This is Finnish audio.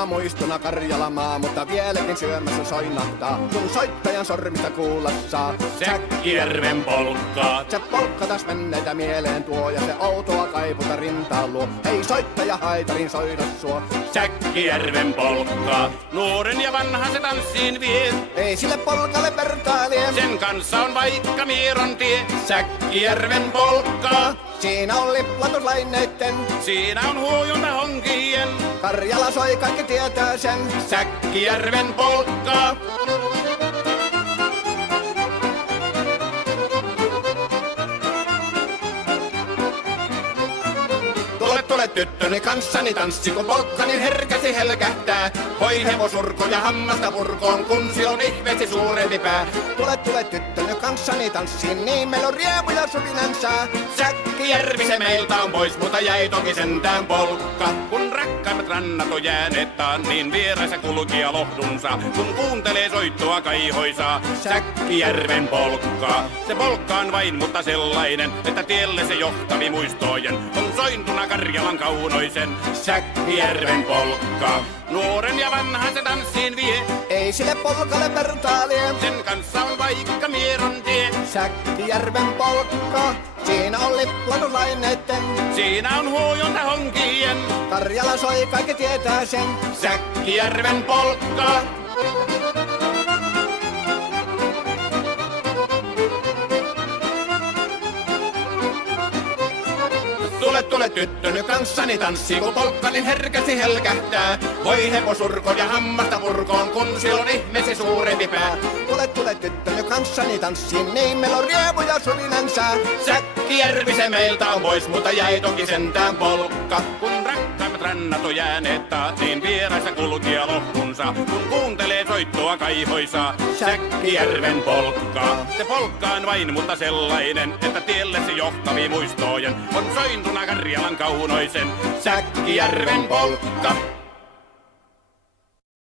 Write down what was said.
kauniina muistona Karjalamaa, mutta vieläkin syömässä soinahtaa, kun soittajan sormista kuulla saa. Säkkijärven polkkaa. Se polkka taas menneitä mieleen tuo, ja se outoa kaiputa rintaan luo. Ei soittaja haitarin soida suo. Säkkijärven polkkaa. Nuoren ja vanhan se tanssiin vie. Ei sille polkalle vertailie. Sen kanssa on vaikka Mieron tie. Säkkijärven polkkaa. Siinä on liplatuslaineitten, Siinä on huojunta honkien. Karjala soi, kaikki tietää sen. Säkkijärven polkkaa. Tule tyttöni kanssani tanssi, kun polkkani herkäsi helkähtää. Hoi hevosurko ja hammasta purkoon, kun sillä on ihmeesti suurempi pää. Tule tyttöni kanssani tanssiin, niin meillä on riemu ja suvinansa. Säkkijärvi se meiltä on pois, mutta jäi toki sentään polkka. Kun rakkaimmat rannat on jääneet taan, niin vieressä kulkija lohdunsa. Kun kuuntelee soittoa kaihoisaa, Säkkijärven polkkaa. Se polkka on vain, mutta sellainen, että tielle se johtavi muistojen. On sointuna Karjalan kaunoisen, Säkkijärven polkkaa. Nuoren ja vanhan se tanssiin vie. Ei sille polkalle vertailie. Sen kanssa on vaikka Mieron tie. Säkkijärven polkka, siinä on liplatuslaineitten. Siinä on huojunta honkien. Karjala soi, kaikki tietää sen. Säkkijärven polkkaa. Tule tyttöny kanssani tanssi, kun polkkani herkästi helkähtää. Voi hevosurko ja hammasta purkoon, kun sillä on ihmeesi suurempi pää. Tule tyttöny kanssani tanssiin, niin meillä on riemu ja suvinansa. Säkkijärvi se meiltä on pois, mutta jäi toki sentään polkka. Kun rakkaimmat rannat on jääneet taa, niin vieressä kulkija lohtunsa. Kun kuuntelee soittoa kaihoisaa, Säkkijärven polkkaa. Se polkka on vain, mutta sellainen, että tielle se johtavi muistojen. On sointuna Karjalan kaunoisen, Säkkijärven polkka.